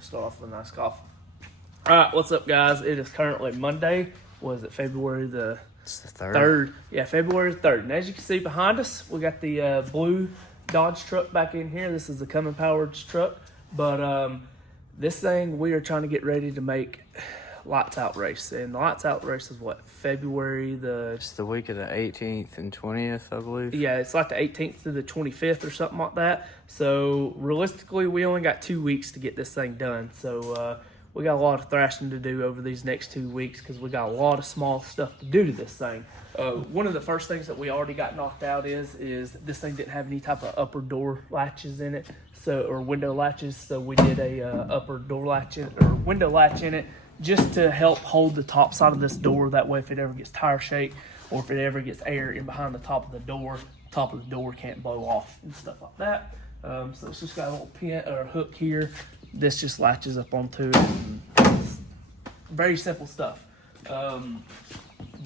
Start off with a nice cough. All right, what's up, guys? It is currently Monday. Was it February the It's the 3rd. Yeah, February 3rd. And as you can see behind us, we got the blue Dodge truck back in here. This is the Cummins powered truck. But this thing, we are trying to get ready to make Lights Out race. And the Lights Out race is what? February the... It's the week of the 18th and 20th, I believe. Yeah, it's like the 18th through the 25th or something like that. So realistically, we only got 2 weeks to get this thing done. So we got a lot of thrashing to do over these next 2 weeks because we got a lot of small stuff to do to this thing. One of the first things that we already got knocked out is this thing didn't have any type of upper door latches in it, or window latches. So we did a upper door latch window latch in it just to help hold the top side of this door. That way, if it ever gets tire shake or if it ever gets air in behind the top of the door can't blow off and stuff like that. So it's just got a little pin or a hook here. This just latches up onto it. Very simple stuff.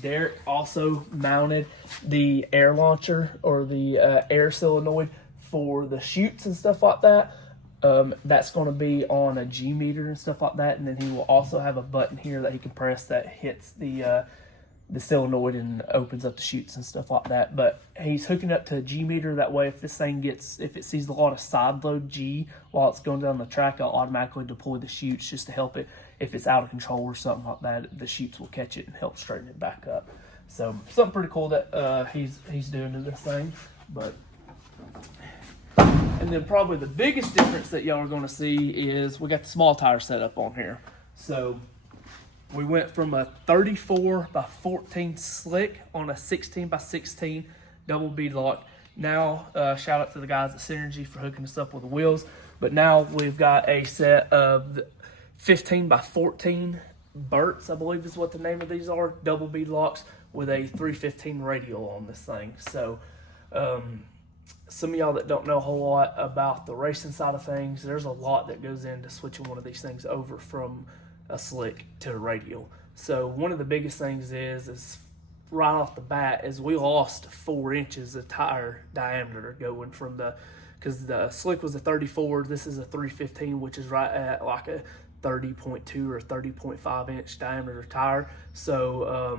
Derek also mounted the air launcher or the air solenoid for the chutes and stuff like that. That's going to be on a G meter and stuff like that, and then he will also have a button here that he can press that hits the solenoid and opens up the chutes and stuff like that. But he's hooking up to a G meter. That way, if it sees a lot of side load G while it's going down the track, it'll automatically deploy the chutes just to help it. If it's out of control or something like that, the chutes will catch it and help straighten it back up. So something pretty cool that he's doing to this thing. And then probably the biggest difference that y'all are going to see is we got the small tire setup on here. So we went from a 34 by 14 slick on a 16 by 16 double bead lock. Now, shout out to the guys at Synergy for hooking us up with the wheels. But now we've got a set of 15 by 14 Burts, I believe is what the name of these are, double bead locks with a 315 radial on this thing. So some of y'all that don't know a whole lot about the racing side of things, there's a lot that goes into switching one of these things over from a slick to a radial. So one of the biggest things is right off the bat is we lost 4 inches of tire diameter going from because the slick was a 34, this is a 315, which is right at like a 30.2 or 30.5 inch diameter tire. So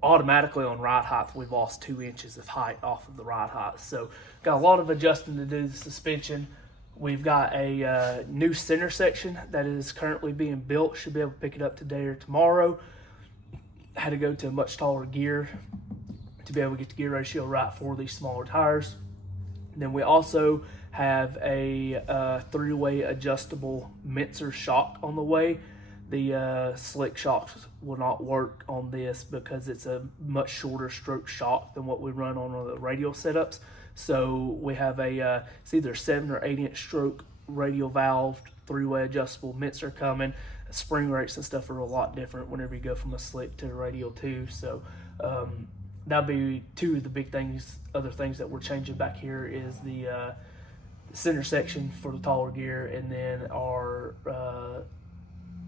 automatically on ride height, we've lost 2 inches of height off of the ride height. So got a lot of adjusting to do. The suspension, we've got a new center section that is currently being built. Should be able to pick it up today or tomorrow. Had to go to a much taller gear to be able to get the gear ratio right for these smaller tires. And then we also have a 3-way adjustable Mincer shock on the way. The slick shocks will not work on this because it's a much shorter stroke shock than what we run on the radial setups. So we have it's either 7 or 8 inch stroke radial valve 3-way adjustable Mincer coming. Spring rates and stuff are a lot different whenever you go from a slick to a radial too. So that'll be 2 of the big things. Other things that we're changing back here is the center section for the taller gear, and then our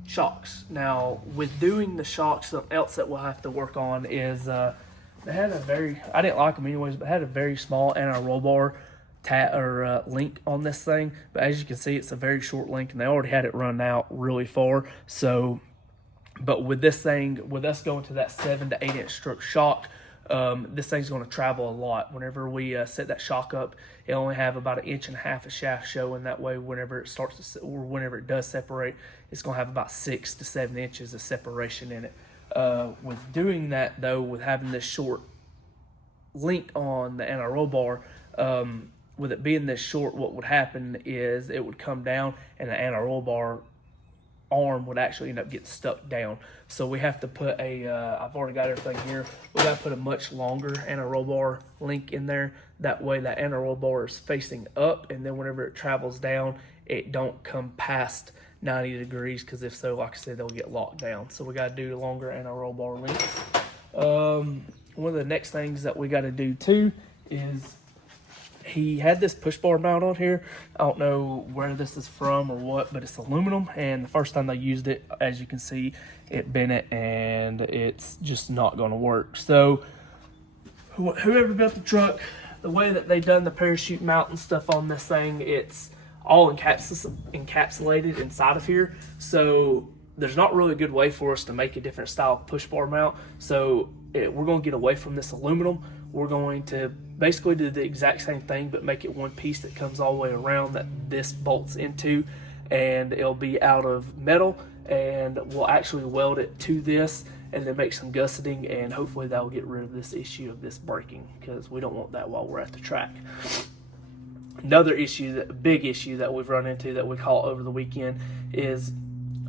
shocks. Now, with doing the shocks, something else that we'll have to work on is they had I didn't like them anyways, but had a very small anti-roll bar link on this thing. But as you can see, it's a very short link, and they already had it run out really far. So, but with this thing, with us going to that 7 to 8 inch stroke shock, this thing's going to travel a lot. Whenever we set that shock up, it only have about 1.5 inches of shaft showing. That way, whenever it does separate, it's going to have about 6 to 7 inches of separation in it. With doing that, though, with having this short link on the anti-roll bar, with it being this short, what would happen is it would come down and the anti-roll bar arm would actually end up getting stuck down. So we have to put I've already got everything here, we got to put a much longer anti-roll bar link in there. That way that anti-roll bar is facing up, and then whenever it travels down, it don't come past 90 degrees, because if so, like I said, they'll get locked down. So we got to do longer anti-roll bar links. One of the next things that we got to do too is he had this push bar mount on here. I don't know where this is from or what, but it's aluminum, and the first time they used it, as you can see, it bent it, and it's just not going to work. So whoever built the truck, the way that they done the parachute mount and stuff on this thing, it's all encapsulated inside of here. So there's not really a good way for us to make a different style push bar mount. So we're going to get away from this aluminum. We're going to basically do the exact same thing, but make it one piece that comes all the way around that this bolts into, and it'll be out of metal, and we'll actually weld it to this and then make some gusseting, and hopefully that will get rid of this issue of this breaking, because we don't want that while we're at the track. Another issue, big issue that we've run into that we caught over the weekend is,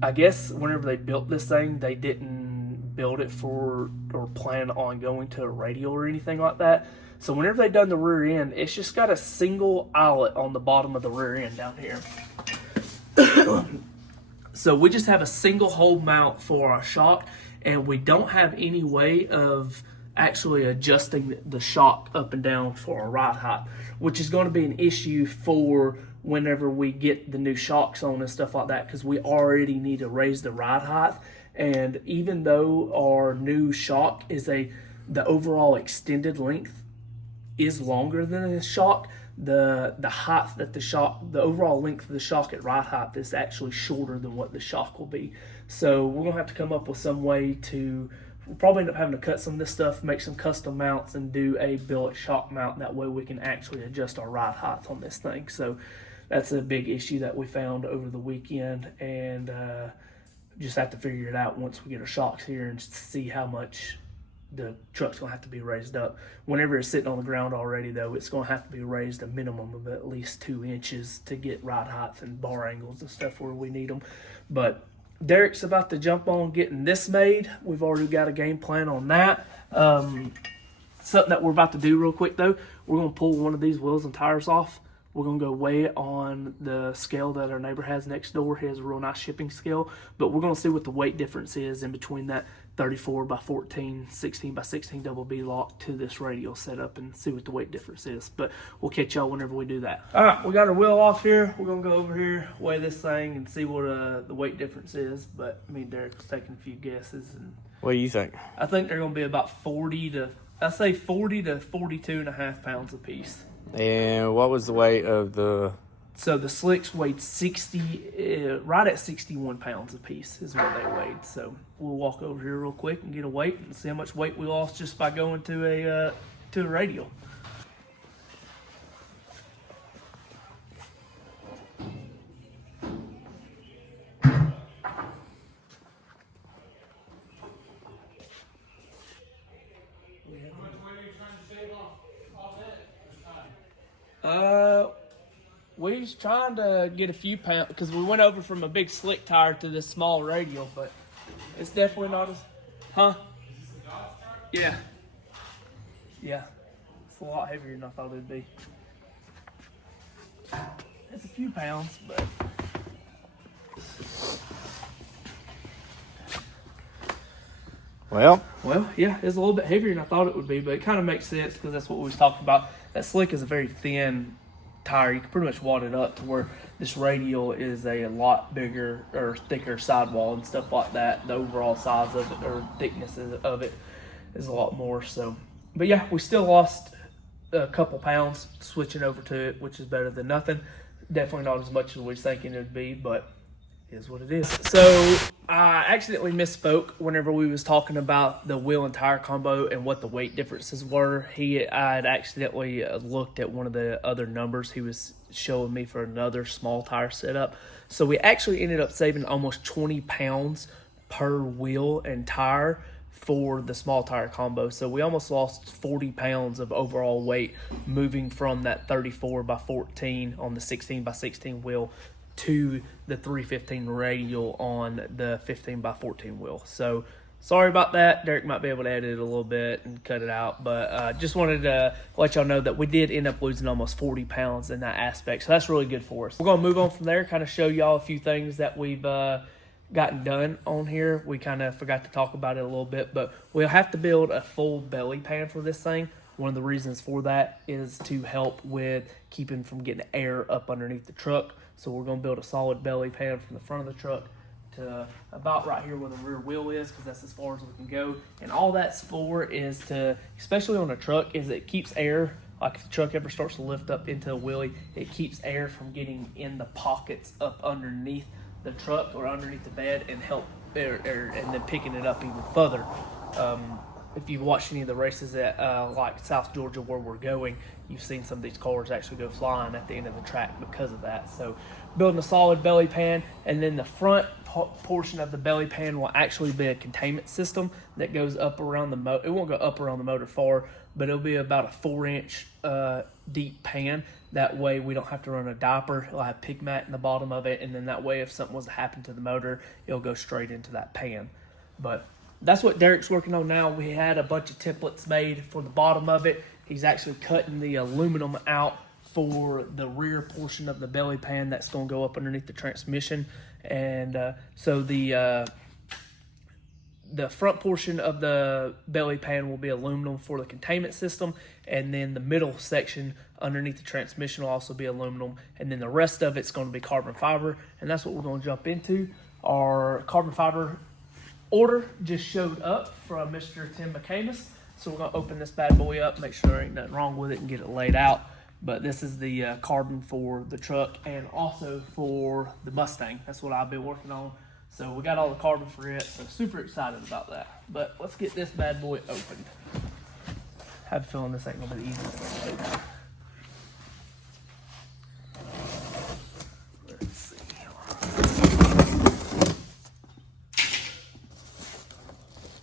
I guess whenever they built this thing, they didn't build it for or plan on going to a radial or anything like that. So whenever they done the rear end, it's just got a single eyelet on the bottom of the rear end down here. So we just have a single hole mount for our shock, and we don't have any way of actually adjusting the shock up and down for our ride height, which is going to be an issue for whenever we get the new shocks on and stuff like that, because we already need to raise the ride height. And even though our new shock is the overall extended length is longer than the shock, the height that the overall length of the shock at ride height is actually shorter than what the shock will be. So we're gonna have to come up with some way to, we'll probably end up having to cut some of this stuff, make some custom mounts, and do a billet shock mount. That way we can actually adjust our ride height on this thing. So that's a big issue that we found over the weekend, and just have to figure it out once we get our shocks here and see how much the truck's gonna have to be raised up. Whenever it's sitting on the ground already, though, it's gonna have to be raised a minimum of at least 2 inches to get ride heights and bar angles and stuff where we need them. But Derek's about to jump on getting this made. We've already got a game plan on that. Something that we're about to do real quick, though, we're gonna pull one of these wheels and tires off. We're going to go weigh it on the scale that our neighbor has next door. He has a real nice shipping scale. But we're going to see what the weight difference is in between that 34 by 14, 16 by 16 double B lock to this radial setup, and see what the weight difference is. But we'll catch y'all whenever we do that. All right, we got our wheel off here. We're going to go over here, weigh this thing, and see what the weight difference is. But me and Derek was taking a few guesses. And What do you think? I think they're going to be about 40 to 42 and a half pounds a piece. And what was the weight of the... So the slicks weighed 60, right at 61 pounds a piece is what they weighed. So we'll walk over here real quick and get a weight and see how much weight we lost just by going to a radial. We was trying to get a few pounds because we went over from a big slick tire to this small radial, but it's definitely not as, huh? Yeah. Yeah. It's a lot heavier than I thought it'd be. It's a few pounds, but. Well, yeah, it's a little bit heavier than I thought it would be, but it kind of makes sense because that's what we was talking about. That slick is a very thin tire. You can pretty much wad it up to where this radial is a lot bigger or thicker sidewall and stuff like that. The overall size of it or thickness of it is a lot more. So, but yeah, we still lost a couple pounds switching over to it, which is better than nothing. Definitely not as much as we was thinking it would be, but it is what it is. So I accidentally misspoke whenever we was talking about the wheel and tire combo and what the weight differences were. I had accidentally looked at one of the other numbers he was showing me for another small tire setup. So we actually ended up saving almost 20 pounds per wheel and tire for the small tire combo. So we almost lost 40 pounds of overall weight moving from that 34 by 14 on the 16 by 16 wheel to the 315 radial on the 15 by 14 wheel. So sorry about that. Derek might be able to edit it a little bit and cut it out, but just wanted to let y'all know that we did end up losing almost 40 pounds in that aspect. So that's really good for us. We're going to move on from there, kind of show y'all a few things that we've gotten done on here. We kind of forgot to talk about it a little bit, but we'll have to build a full belly pan for this thing. One of the reasons for that is to help with keeping from getting air up underneath the truck. So we're going to build a solid belly pan from the front of the truck to about right here where the rear wheel is, because that's as far as we can go. And all that's for is to, especially on a truck, is it keeps air Like if the truck ever starts to lift up into a wheelie, it keeps air from getting in the pockets up underneath the truck or underneath the bed and help air and then picking it up even further. If you've watched any of the races at like South Georgia where we're going, you've seen some of these cars actually go flying at the end of the track because of that. So building a solid belly pan, and then the front portion of the belly pan will actually be a containment system that goes up around the motor. It won't go up around the motor far, but it'll be about a 4-inch deep pan. That way we don't have to run a diaper. It'll have pig mat in the bottom of it, and then that way if something was to happen to the motor, it'll go straight into that pan. But that's what Derek's working on now. We had a bunch of templates made for the bottom of it. He's actually cutting the aluminum out for the rear portion of the belly pan that's going to go up underneath the transmission. And so the front portion of the belly pan will be aluminum for the containment system, and then the middle section underneath the transmission will also be aluminum, and then the rest of it's going to be carbon fiber, and that's what we're going to jump into. Our carbon fiber order just showed up from Mr. Tim McCamus, so we're going to open this bad boy up, make sure there ain't nothing wrong with it, and get it laid out. But this is the carbon for the truck and also for the Mustang. That's what I've been working on. So we got all the carbon for it, so super excited about that. But let's get this bad boy opened. I have a feeling this ain't going to be the easiest thing to do. Let's see.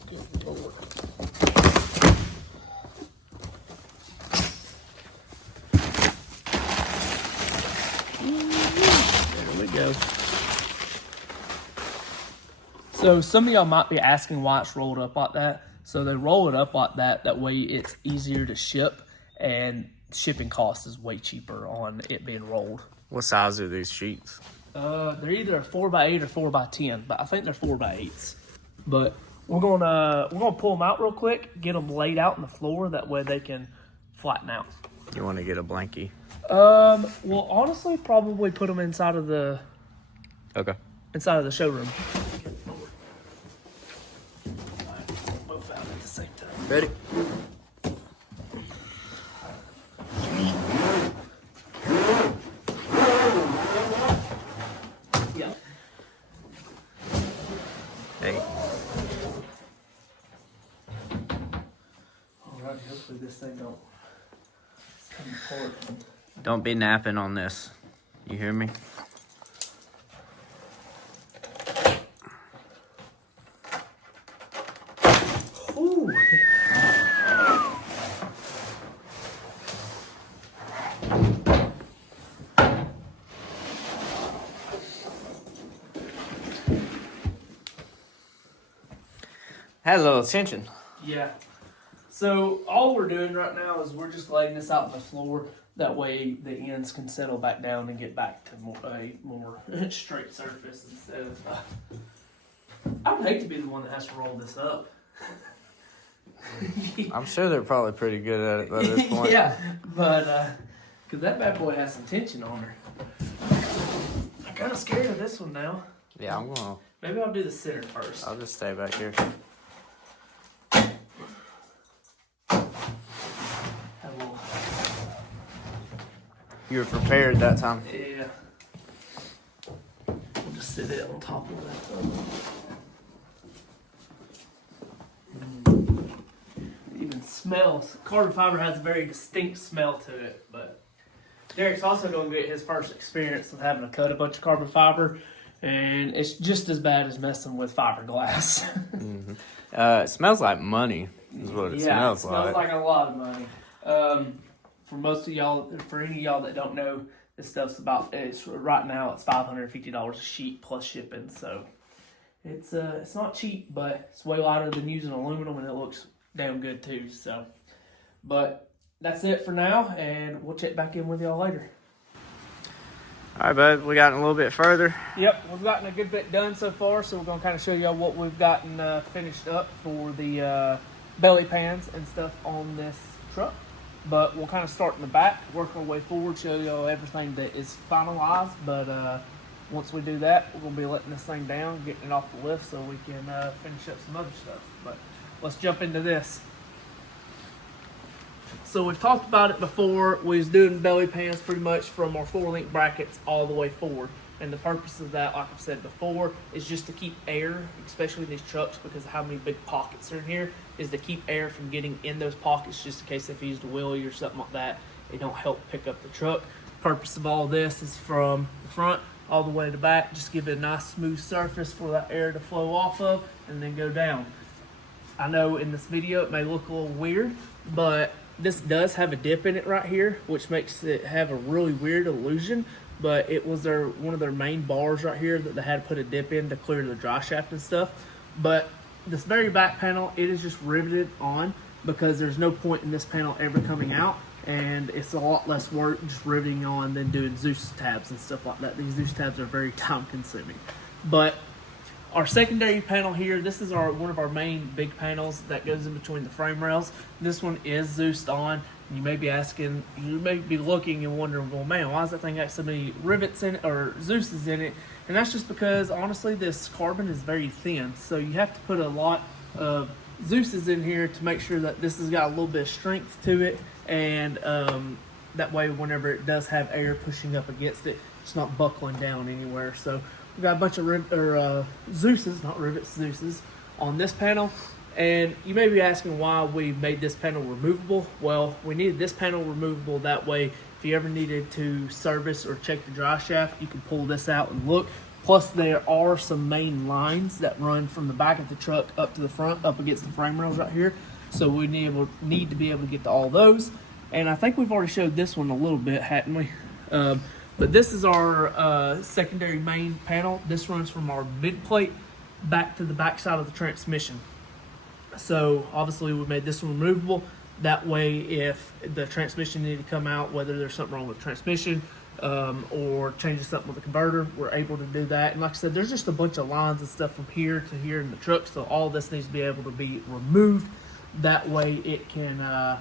Good Lord. There we go. So some of y'all might be asking why it's rolled up like that. So they roll it up like that. That way it's easier to ship, and shipping cost is way cheaper on it being rolled. What size are these sheets? They're either a 4x8 or 4x10, but I think they're 4x8s. But we're gonna pull them out real quick, get them laid out on the floor. That way they can flatten out. You want to get a blankie? Well, honestly, probably put them inside of the showroom. Both out at the same time. Ready? Yeah. Hey. Alright, hopefully this thing don't come apart. Don't be napping on this. You hear me? Ooh. Had a little tension. Yeah. So all we're doing right now is we're just laying this out on the floor. That way the ends can settle back down and get back to a more straight surface instead of... I would hate to be the one that has to roll this up. I'm sure they're probably pretty good at it by this point. Yeah, but because that bad boy has some tension on her. I'm kind of scared of this one now. Yeah, I'm gonna. Maybe I'll do the center first. I'll just stay back here. You were prepared that time. Yeah. We'll just sit it on top of that. It even smells. Carbon fiber has a very distinct smell to it, but Derek's also going to get his first experience with having to cut a bunch of carbon fiber, and it's just as bad as messing with fiberglass. Mm-hmm. It smells like money, is what it smells like. Yeah, it smells like a lot of money. For most of y'all, for any of y'all that don't know, this stuff's right now it's $550 a sheet plus shipping. So it's not cheap, but it's way lighter than using aluminum, and it looks damn good too. So, but that's it for now, and we'll check back in with y'all later. All right, bud, we got a little bit further. Yep, we've gotten a good bit done so far, so we're gonna kind of show y'all what we've gotten finished up for the belly pans and stuff on this truck. But we'll kind of start in the back, work our way forward, show y'all everything that is finalized. But once we do that, we're going to be letting this thing down, getting it off the lift so we can finish up some other stuff. But let's jump into this. So we've talked about it before. We was doing belly pans pretty much from our 4-link brackets all the way forward. And the purpose of that, like I've said before, is just to keep air, especially in these trucks because of how many big pockets are in here, is to keep air from getting in those pockets just in case if you used a wheelie or something like that, it don't help pick up the truck. Purpose of all this is from the front all the way to the back, just give it a nice smooth surface for that air to flow off of and then go down. I know in this video it may look a little weird, but this does have a dip in it right here, which makes it have a really weird illusion. But it was one of their main bars right here that they had to put a dip in to clear the dry shaft and stuff. But this very back panel, it is just riveted on because there's no point in this panel ever coming out, and it's a lot less work just riveting on than doing Zeus tabs and stuff like that. These Zeus tabs are very time consuming. But our secondary panel here, this is one of our main big panels that goes in between the frame rails. This one is Zeused on. You may be asking, you may be looking and wondering, well, man, why does that thing got so many rivets in it or Zeus's in it? And that's just because, honestly, this carbon is very thin. So you have to put a lot of Zeus's in here to make sure that this has got a little bit of strength to it. And that way, whenever it does have air pushing up against it, it's not buckling down anywhere. So we got a bunch of Zeus's, not rivets, Zeus's on this panel. And you may be asking why we made this panel removable. Well, we needed this panel removable that way if you ever needed to service or check the dry shaft, you can pull this out and look. Plus there are some main lines that run from the back of the truck up to the front, up against the frame rails right here. So we need to be able to get to all those. And I think we've already showed this one a little bit, hadn't we? But this is our secondary main panel. This runs from our mid plate back to the back side of the transmission. So obviously we made this one removable. That way if the transmission needed to come out, whether there's something wrong with the transmission or changing something with the converter, we're able to do that. And like I said, there's just a bunch of lines and stuff from here to here in the truck. So all this needs to be able to be removed. That way it can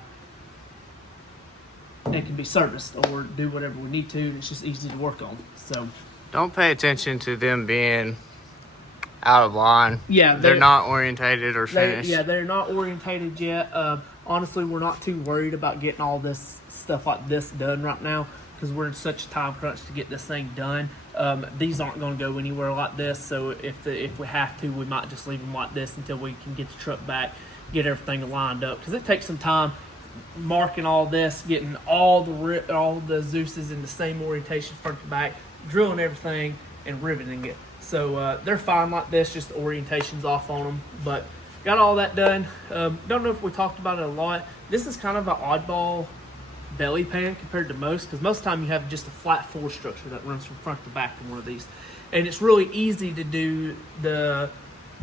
be serviced or do whatever we need to. It's just easy to work on. So Don't pay attention to them being out of line. Yeah, they're not orientated or finished. They're not orientated yet. Honestly, we're not too worried about getting all this stuff like this done right now because we're in such a time crunch to get this thing done. These aren't going to go anywhere like this, so if we have to, we might just leave them like this until we can get the truck back, get everything lined up, because it takes some time marking all this, getting all the Zeus's in the same orientation front to back, drilling everything and riveting it. So they're fine like this, just the orientation's off on them. But got all that done. Don't know if we talked about it a lot. This is kind of an oddball belly pan compared to most, because most of the time you have just a flat 4 structure that runs from front to back in one of these. And it's really easy to do the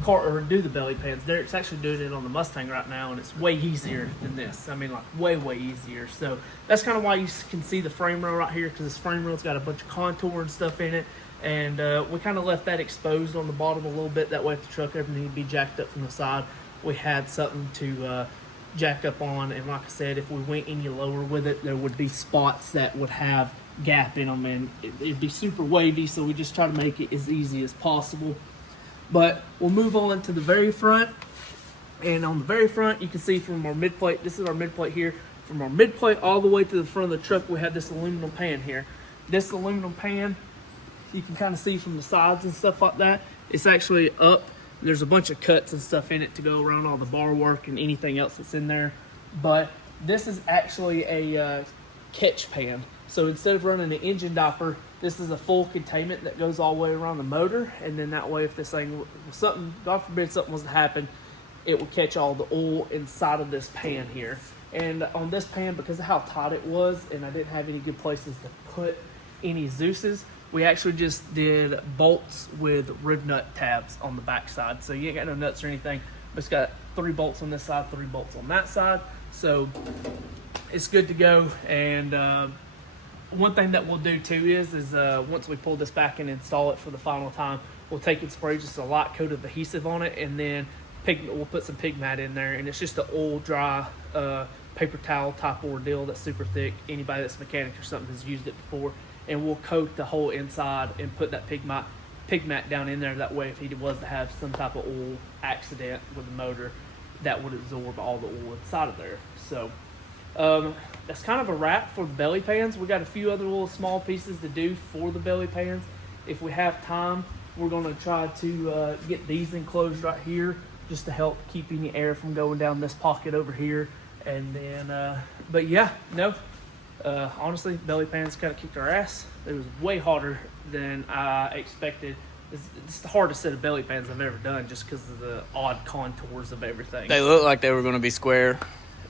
belly pans. Derek's actually doing it on the Mustang right now, and it's way easier than this. I mean, like way easier. So that's kind of why you can see the frame rail right here, because this frame rail's got a bunch of contour and stuff in it. And we kind of left that exposed on the bottom a little bit. That way if the truck ever needed to be jacked up from the side, we had something to jack up on. And like I said, if we went any lower with it, there would be spots that would have gap in them, and it'd be super wavy. So we just try to make it as easy as possible. But we'll move on to the very front. And on the very front, you can see from our mid plate, this is our mid plate here. From our mid plate all the way to the front of the truck, we have this aluminum pan here. This aluminum pan, you can kind of see from the sides and stuff like that, it's actually up. There's a bunch of cuts and stuff in it to go around all the bar work and anything else that's in there. But this is actually a catch pan. So instead of running an engine diaper, this is a full containment that goes all the way around the motor. And then that way, if this thing, something, God forbid something was to happen, it would catch all the oil inside of this pan here. And on this pan, because of how tight it was, and I didn't have any good places to put any Zeus's, we actually just did bolts with rib nut tabs on the back side. So you ain't got no nuts or anything, but it's got 3 bolts on this side, 3 bolts on that side. So it's good to go. And one thing that we'll do too is once we pull this back and install it for the final time, we'll take and spray just a light coat of adhesive on it, and then we'll put some pig mat in there, and it's just an oil dry paper towel type ordeal that's super thick. Anybody that's a mechanic or something has used it before. And we'll coat the whole inside and put that pig mat down in there. That way, if he was to have some type of oil accident with the motor, that would absorb all the oil inside of there. So That's kind of a wrap for the belly pans. We got a few other little small pieces to do for the belly pans. If we have time, we're going to try to get these enclosed right here just to help keep any air from going down this pocket over here. And then, but yeah, no, honestly, belly pans kind of kicked our ass. It was way harder than I expected. It's the hardest set of belly pans I've ever done just because of the odd contours of everything. They look like they were going to be square.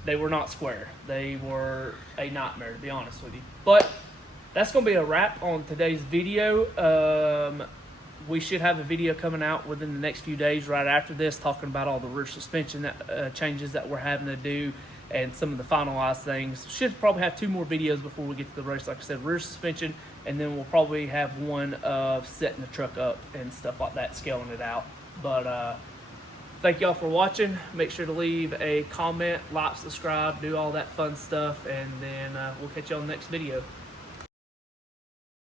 They were not square. They were a nightmare, to be honest with you. But that's going to be a wrap on today's video. We should have a video coming out within the next few days right after this, talking about all the rear suspension changes that we're having to do and some of the finalized things. Should probably have 2 more videos before we get to the race. Like I said, rear suspension, and then we'll probably have one of setting the truck up and stuff like that, scaling it out. But thank y'all for watching. Make sure to leave a comment, like, subscribe, do all that fun stuff, and then we'll catch you on the next video.